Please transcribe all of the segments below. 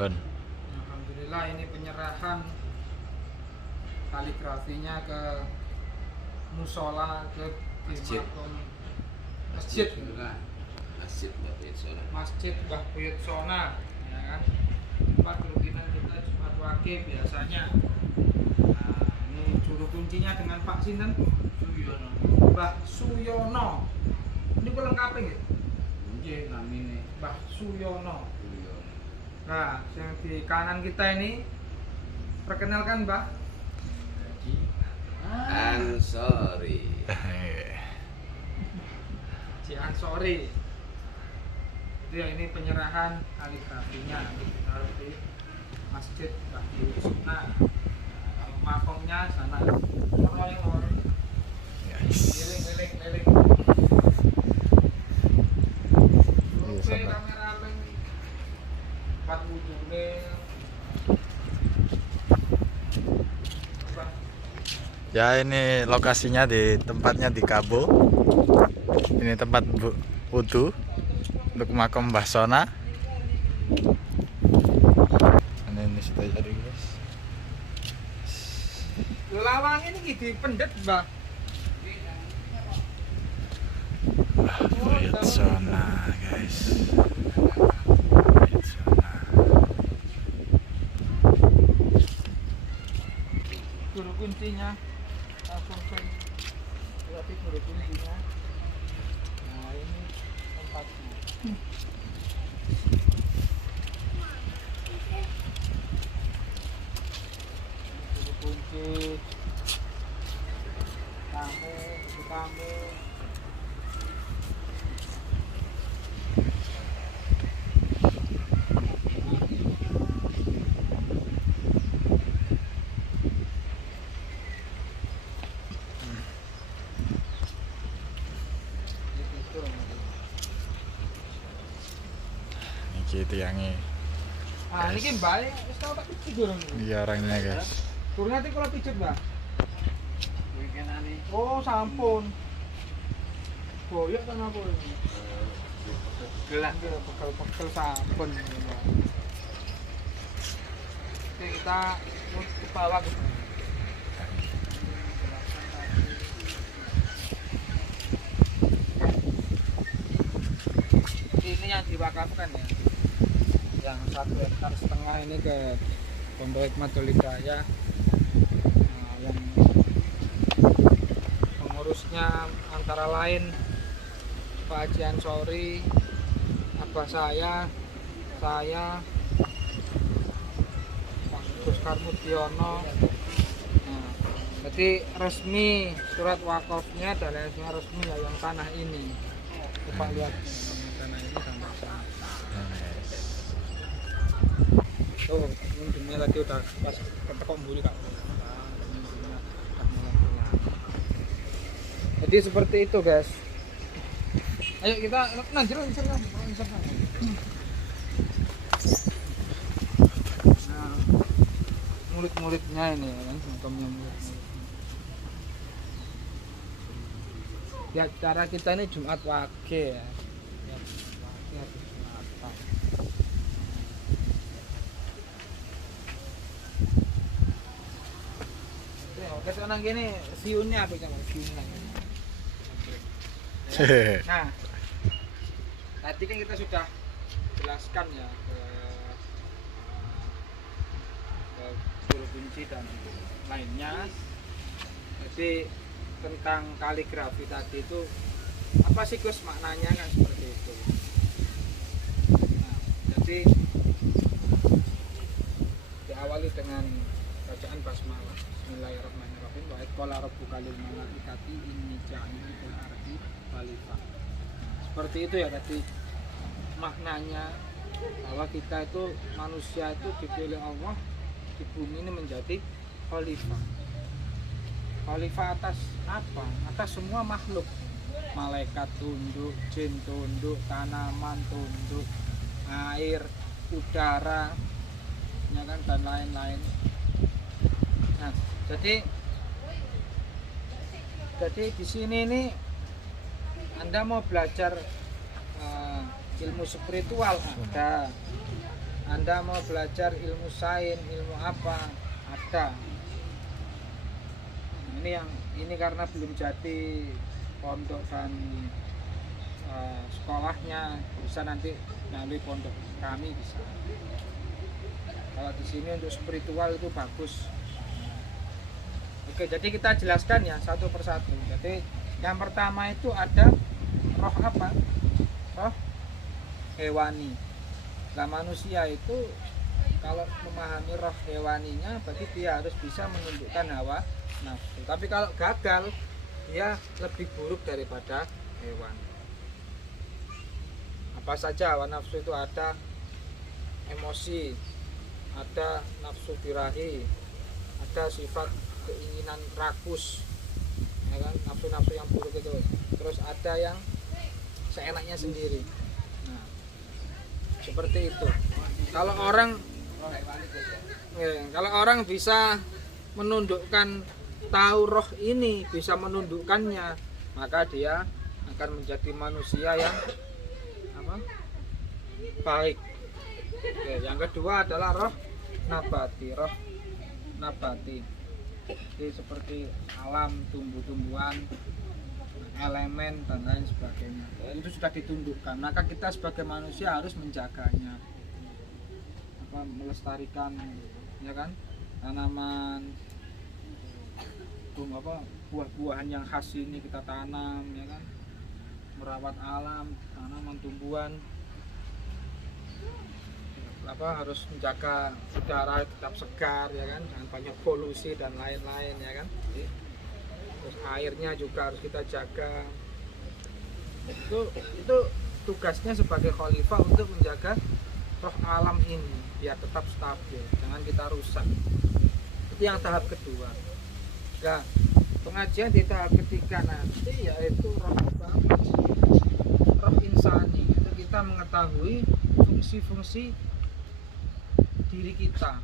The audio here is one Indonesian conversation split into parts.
Pun. Alhamdulillah ini penyerahan kaligrafinya ke musola, ke Masjid. masjid Masjid Mbah Buyut Sona, ya kan? Tempat rutinan kita Jumat Wage biasanya. Nah, ini juru kuncinya dengan Pak Sinten? Suyono. Mbah Suyono. Ini ku lengkap nggih? Nggih namine Mbah Suyono. Suyono. Nah, yang di kanan kita ini perkenalkan Mbah Ansori. Ci Ansori. Itu ya, ini penyerahan kaligrafinya nanti ditaruh di Masjid Mbah Buyut Sona. Nah, kalau makomnya sana. Liling. Oke, kamera leng. 4 wujudnya. Ya, ini lokasinya di tempatnya di Kabo. Ini tempat wudu untuk makam Mbah Sona. Ini sudah jadi, guys. Lawang ini dipendet, Mbah. Mbah Buyut Sona, guys. Buyut Sona. Guru kuncinya langsung ke berarti guru kuncinya. Nah, ini tempatnya. Guru kunci tamu. Ini tiangnya. Ah, ini Mbak, wis tau tak pijet durung. Ini orangnya, guys. Durung nanti kalau pijet, Mbak. Weekendane Oh, sampun. Boyok kan apa ini? gelak. Bekal sampun. Oke, kita mau ke bawah gitu. Ini yang diwakafkan ya. Yang 1,5 hektar ini ke Pondok Hikmatul Hidayah. Nah, yang pengurusnya antara lain Pak Haji Ansori, abah saya, Pak Gus Karmudiono. Nah, jadi resmi surat wakafnya dan lainnya resmi ya yang tanah ini. Coba lihat tanah ini sampai sana. Tuh, ujungnya tadi udah pas ketekok mburi Kak. Jadi seperti itu, guys. Ayo kita nanti Nah, murid-muridnya ini kan, makamnya murid-murid. Ya, cara kita ini Jumat Wage ya. Ya, Jumat. Oke, sekarang gini, siunnya apa kan? Siunnya. Nah, tadi kan kita sudah jelaskan ya ke guru kunci dan lainnya. Jadi tentang kaligrafi tadi itu apa sih Gus maknanya kan seperti itu. Nah, jadi diawali dengan bacaan basmalah. Bismillahirrahmanirrahim. Wa qala rabbuka lil malaikati inni ja'ilun fil ardi khalifah. Seperti itu ya tadi maknanya, bahwa kita itu manusia itu dipilih Allah di bumi ini menjadi khalifah. Khalifah atas apa? Atas semua makhluk. Malaikat tunduk, jin tunduk, tanaman tunduk, air, udara, ya kan, dan lain-lain. Nah, jadi di sini ini Anda mau belajar ilmu spiritual Anda mau belajar ilmu sains, ilmu apa, ada. Ini karena belum jadi pondok dan sekolahnya, bisa nanti melalui pondok kami bisa. Kalau di sini untuk spiritual itu bagus. Oke, jadi kita jelaskan ya satu persatu. Jadi yang pertama itu ada roh apa? Roh hewani. Nah, manusia itu kalau memahami roh hewaninya berarti dia harus bisa menundukkan hawa nafsu. Tapi kalau gagal, dia lebih buruk daripada hewan. Apa saja hawa nafsu itu ada emosi, ada nafsu birahi, ada sifat keinginan rakus, ya kan, nafsu-nafsu yang buruk itu. Terus ada yang seenaknya sendiri. Nah, seperti itu. Kalau orang bisa menundukkan tahu roh ini, bisa menundukkannya, maka dia akan menjadi manusia yang baik. Oke, yang kedua adalah roh nabati. Jadi seperti alam, tumbuh-tumbuhan, elemen dan lain sebagainya. Itu sudah ditundukkan. Maka kita sebagai manusia harus menjaganya, melestarikan, ya kan, tanaman, buah-buahan yang khas ini kita tanam, ya kan, merawat alam, tanaman, tumbuhan. Harus menjaga udara tetap segar, ya kan, jangan banyak polusi dan lain-lain, ya kan. Terus airnya juga harus kita jaga. Itu tugasnya sebagai khalifah untuk menjaga roh alam ini biar tetap stabil, jangan kita rusak. Itu yang tahap kedua. Nah, pengajian di tahap ketiga nanti yaitu roh insani. Itu kita mengetahui fungsi-fungsi diri kita.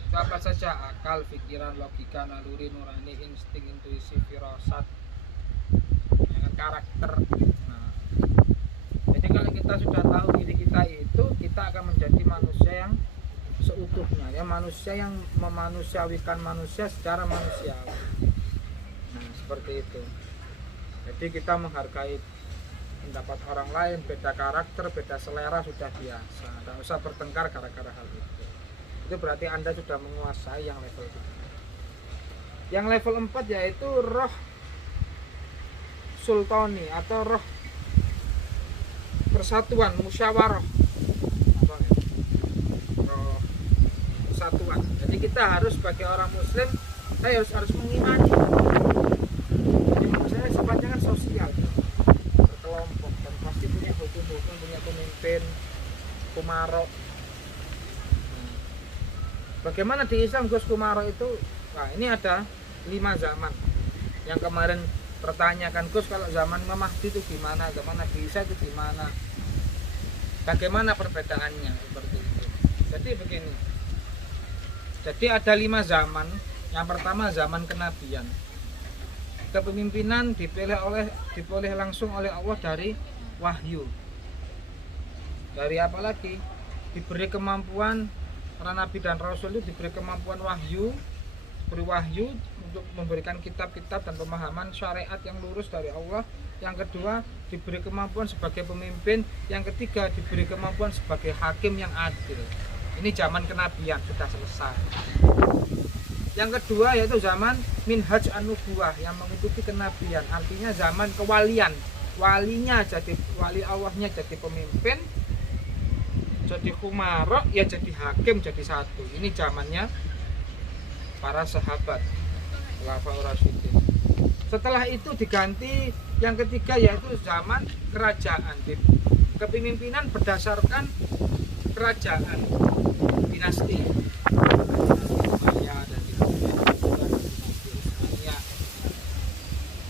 Itu apa saja? Akal, pikiran, logika, naluri, nurani, insting, intuisi, firasat, karakter. Nah, jadi kalau kita sudah tahu diri kita itu, kita akan menjadi manusia yang seutuhnya, ya, manusia yang memanusiawikan manusia secara manusiawi. Nah, seperti itu. Jadi kita menghargai pendapat orang lain, beda karakter, beda selera sudah biasa. Tidak usah bertengkar gara-gara hal itu. Itu berarti Anda sudah menguasai yang level 3. Yang level 4 yaitu roh sultani atau roh persatuan, musyawarah. Roh persatuan. Jadi kita harus sebagai orang muslim, saya harus mengimani. Jadi menurut saya sifatnya kan sosial, berkelompok, dan pasti punya hukum-hukum, punya pemimpin, kumaro. Bagaimana di Islam Gus kumaro itu? Nah, ini ada 5 zaman. Yang kemarin pertanyakan, Gus kalau zaman Imam Mahdi itu gimana, zaman Nabi Isa itu gimana, bagaimana perbedaannya, seperti itu. Jadi begini, jadi ada 5 zaman. Yang pertama zaman kenabian, kepemimpinan dipilih langsung oleh Allah dari wahyu. Dari apa lagi? Diberi kemampuan, para nabi dan rasul itu diberi kemampuan beri wahyu untuk memberikan kitab-kitab dan pemahaman syariat yang lurus dari Allah. Yang kedua, diberi kemampuan sebagai pemimpin. Yang ketiga, diberi kemampuan sebagai hakim yang adil. Ini zaman kenabian sudah selesai. Yang kedua yaitu zaman minhaj an-nubuwah, yang mengikuti kenabian, artinya zaman kewalian. Walinya jadi wali Allahnya jadi pemimpin, jadi kumaro, ya jadi hakim, jadi satu. Ini zamannya para sahabat khulafaur rasyidin. Setelah itu diganti yang ketiga yaitu zaman kerajaan. Kepemimpinan berdasarkan kerajaan dinasti.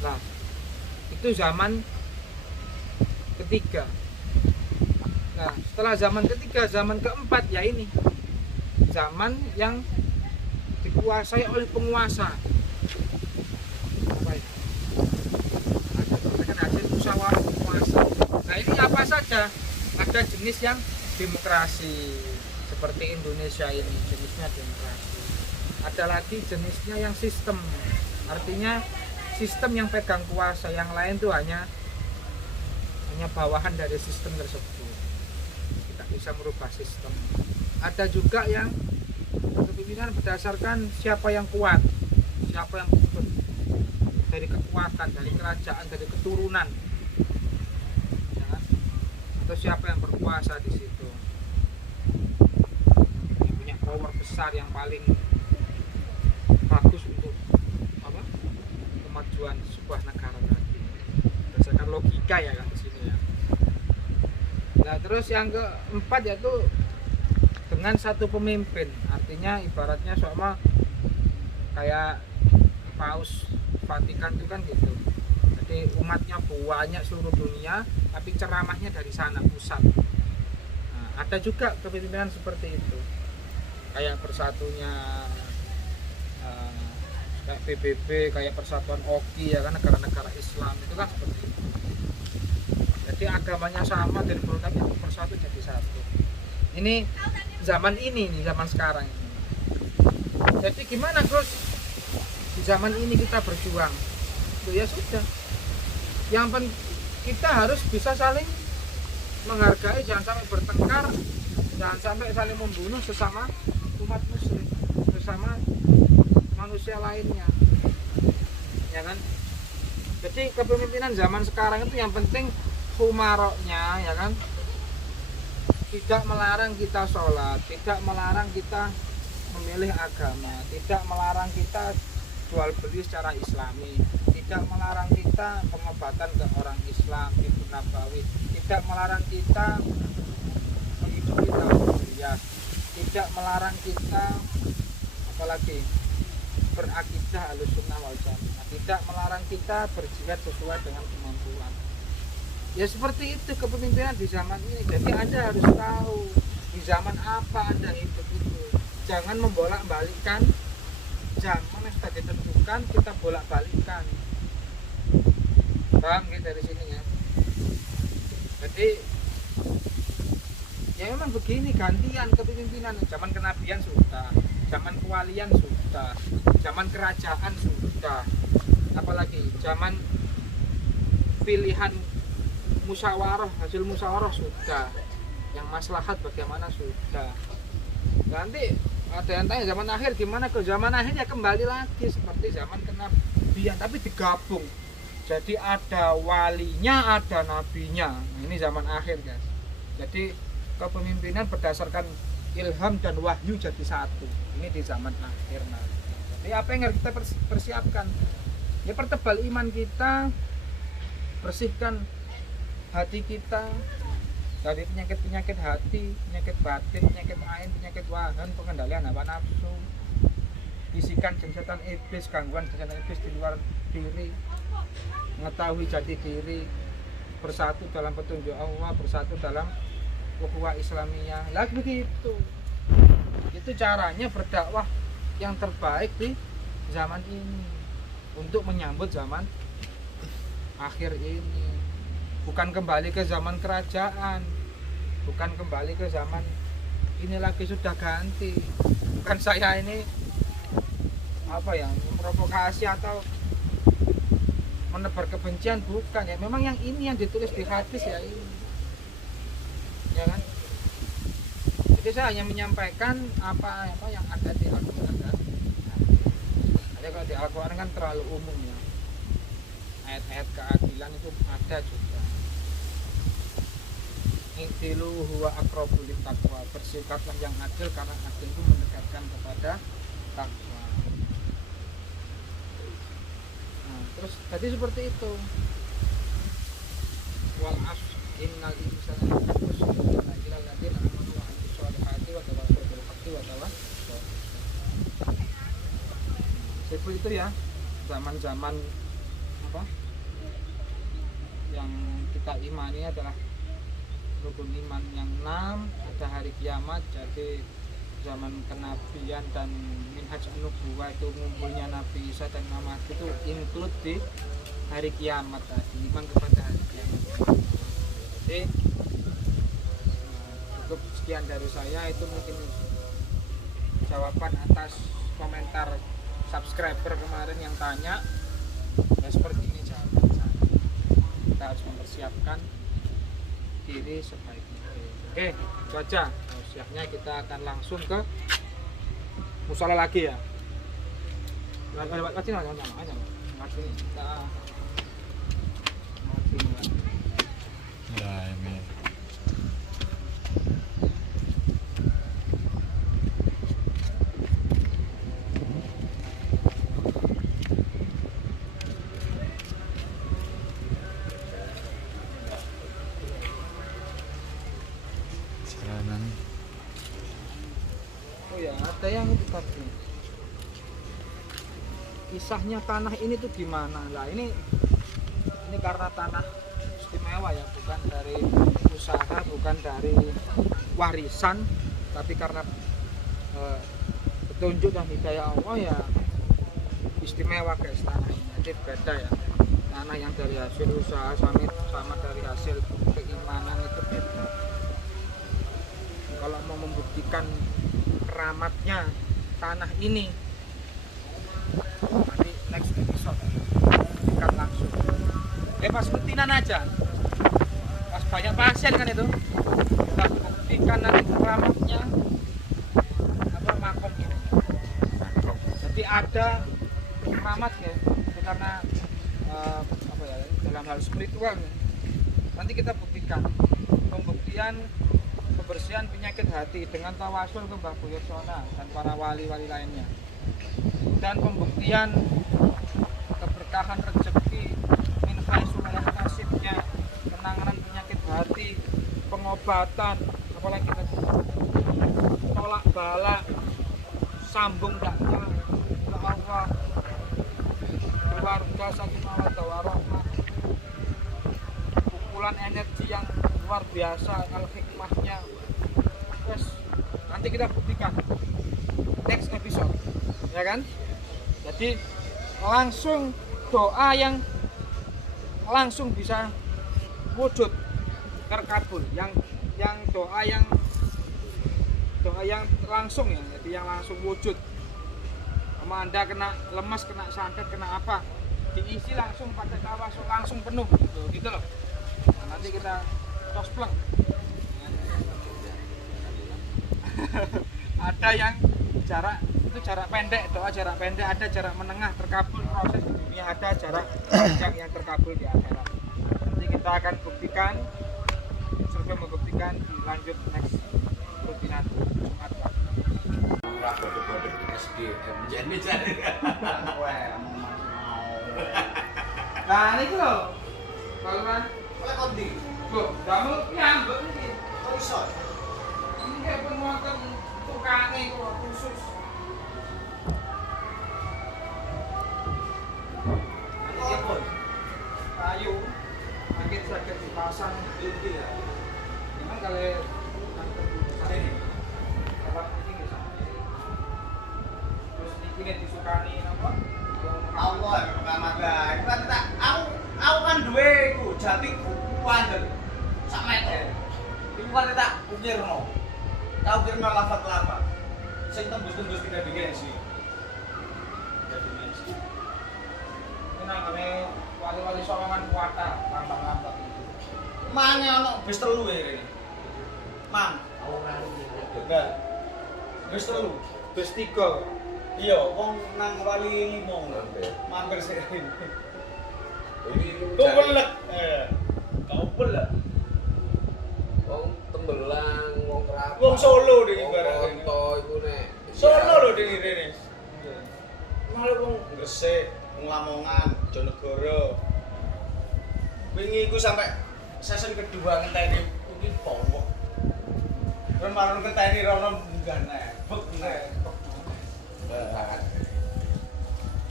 Nah, itu zaman ketiga. Nah, setelah zaman ketiga, zaman keempat ya ini zaman yang dikuasai oleh penguasa. Apa itu? Ada hasil musyawarah penguasa. Nah, ini apa saja? Ada jenis yang demokrasi seperti Indonesia ini jenisnya demokrasi. Ada lagi jenisnya yang sistem, artinya sistem yang pegang kuasa, yang lain tuh hanya bawahan dari sistem tersebut, tidak bisa merubah sistem. Ada juga yang kepemimpinan berdasarkan siapa yang kuat, siapa yang dari kekuatan, dari kerajaan, dari keturunan, ya kan? Atau siapa yang berkuasa di situ, yang punya power besar, yang paling bagus untuk apa, kemajuan sebuah negara tadi, berdasarkan logika ya kan di sini ya. Nah terus yang keempat yaitu dengan satu pemimpin, artinya ibaratnya sama kayak Paus Vatikan itu kan gitu. Jadi umatnya banyak seluruh dunia, tapi ceramahnya dari sana pusat. Nah, ada juga kepemimpinan seperti itu, kayak Persatunya kayak PBB, kayak Persatuan Oki ya kan, negara-negara Islam itu kan seperti itu. Jadi agamanya sama dan produknya bersatu jadi satu. Ini zaman ini nih, zaman sekarang ini. Jadi gimana Gus? Di zaman ini kita berjuang. Ya sudah. Yang penting kita harus bisa saling menghargai, jangan sampai bertengkar, jangan sampai saling membunuh sesama umat muslim, sesama manusia lainnya. Ya kan? Jadi kepemimpinan zaman sekarang itu yang penting humaroknya, ya kan? Tidak melarang kita sholat, tidak melarang kita memilih agama, tidak melarang kita jual beli secara islami, tidak melarang kita pengobatan ke orang Islam, Ibu Nabawi, tidak melarang kita menghidupi tauhid, tidak melarang kita apalagi berakidah Ahlussunnah wal Jamaah, tidak melarang kita berjihad sesuai dengan kemampuan. Ya seperti itu kepemimpinan di zaman ini. Jadi Anda harus tahu di zaman apa Anda hidup itu. Jangan membolak-balikkan zaman yang sudah ditentukan, kita bolak-balikkan. Paham gitu dari sini ya. Jadi ya memang begini, gantian kepemimpinan. Zaman kenabian sudah, zaman kewalian sudah, zaman kerajaan sudah, apalagi zaman pilihan musyawarah, hasil musyawarah sudah, yang maslahat bagaimana sudah. Nanti ada yang tanya zaman akhir gimana, ke zaman akhir ya kembali lagi seperti zaman kenabian tapi digabung, jadi ada walinya, ada nabinya. Nah, ini zaman akhir guys. Jadi kepemimpinan berdasarkan ilham dan wahyu jadi satu, ini di zaman akhir. Nah, jadi apa yang harus kita persiapkan? Ya pertebal iman kita, bersihkan hati kita dari penyakit-penyakit hati, penyakit batin, penyakit ain, penyakit wahan, pengendalian hawa nafsu, bisikan setan iblis, gangguan setan iblis di luar diri, mengetahui jati diri, bersatu dalam petunjuk Allah, bersatu dalam ukhuwah Islamiyah. Lah begitu. Itu caranya berdakwah yang terbaik di zaman ini untuk menyambut zaman akhir ini. Bukan kembali ke zaman kerajaan, bukan kembali ke zaman ini lagi, sudah ganti. Bukan saya ini apa ya, memprovokasi atau menebar kebencian, bukan ya. Memang yang ini yang ditulis di hadis ya ini, ya kan. Jadi saya hanya menyampaikan apa yang ada di Al-Quran kan. Ada kalau di Al-Quran kan terlalu umum ya. Ayat-ayat keadilan itu ada juga. Intilu huwa aqrabu littaqwa, bersikaplah yang adil karena adil itu mendekatkan kepada takwa. Nah, terus tadi seperti itu. Wal asr innal insana lafi khusr illa alladziina aamanu wa 'amilus shalihati wa tawassaw bil haqqi wa tawassaw. Seperti itu ya, zaman-zaman apa yang kita imani adalah rukun iman yang 6, ada hari kiamat, jadi zaman kenabian dan minhaj an-nubuwah itu ngumpulnya Nabi Isa dan Imam Mahdi itu include di hari kiamat tadi, iman kepada hari kiamat. Jadi cukup sekian dari saya. Itu mungkin jawaban atas komentar subscriber kemarin yang tanya. Ya seperti ini jawaban saya. Kita harus mempersiapkan diri sebaik mungkin. Oke, itu aja. Siapnya kita akan langsung ke musola lagi ya. Ya ini. Jalanan. Oh ya, ada yang itu tadi. Kisahnya tanah ini tuh gimana? Lah ini karena tanah istimewa ya, bukan dari usaha, bukan dari warisan, tapi karena petunjuk dan hidayah Allah ya istimewa guys tanah ini. Jadi beda ya. Tanah yang dari hasil usaha sama dari hasil keimanan itu beda. Kalau mau membuktikan keramatnya tanah ini, nanti next episode buktikan langsung. Pas rutinan aja, pas banyak pasien kan itu, kita buktikan nanti keramatnya apa makom ini. Jadi ada keramat ya, itu karena apa ya, dalam hal spiritual. Nanti kita buktikan pembuktian kebersihan penyakit hati dengan tawasul ke Mbah Boyosona dan para wali-wali lainnya, dan pembuktian keberkahan rezeki min haitsu la yahtasibnya, penanganan penyakit hati, pengobatan, apalagi tadi tolak bala, sambung dakwah ke Allah, keluarga sakinah mawaddah warahmah, pukulan energi yang luar biasa, al hikmahnya. Terus nanti kita buktikan next episode, ya kan? Jadi langsung doa yang langsung bisa wujud terkabul, yang doa yang langsung ya, jadi yang langsung wujud. Sama Anda kena lemas, kena santet, kena apa, diisi langsung pakai tawasul langsung penuh gitu loh. Nah, nanti kita cospleng. Ada yang jarak pendek, doa jarak pendek, ada jarak menengah terkabul proses di dunia, ada jarak panjang yang terkabul di akhirat. Nanti kita akan buktikan, survei membuktikan di lanjut next rutinan Jumat. Kode-kode SDM jadi cari. Nah ini loh, kalau kan, Oleh kondi. loh, kamu nyambut ini. Kok iso? Ini kayak penonton tukangnya kok khusus. Apa? Kayu, mungkin sakit dipasang ini ya. Memang kalau ini, kalau ini nggak sama. Terus ini disukani apa? Allah Ramadan. Iku kan tak aku kan duwe iku jati kuandel. Sak meter. Iku kan tak ukirno. Tak ukirno lafat-lafat. Sing tembus-tembus tidak dimensi. Tidak dimensi. Ini namanya wali-wali Songongan Kuarta, lambang-lambang itu. Mange ono bis telu ya ini. Mang. Enggak. Bis telu. Terus tiga. Iya, wong nang wali limo mampir sih. Kumpulek. Kau pelek. Wong Tembelang, wong Kerabat. Wong Solo deh ibaratnya. Konto iku nek. Solo lho ding rene. Malah wong Gresik, wong Lamongan, Jonegoro. Wingi iku sampai season kedua ngenteni iki powo. Terus marun ngenteni rono munggah nebek nek.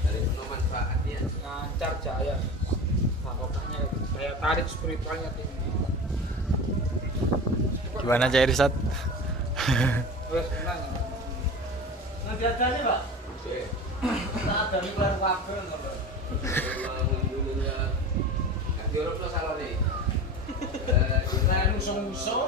Dari penuh manfaat ya. Lancar jaya. Pokoknya daya tarik spiritualnya tinggi. Gimana Cak Irsat? Terus tenang. Nah diadani, Pak. Oke. Tak adani kelar kabeh ngono. Alhamdulillah. Nanti orang tuh salah nih. Nah musuh-musuh.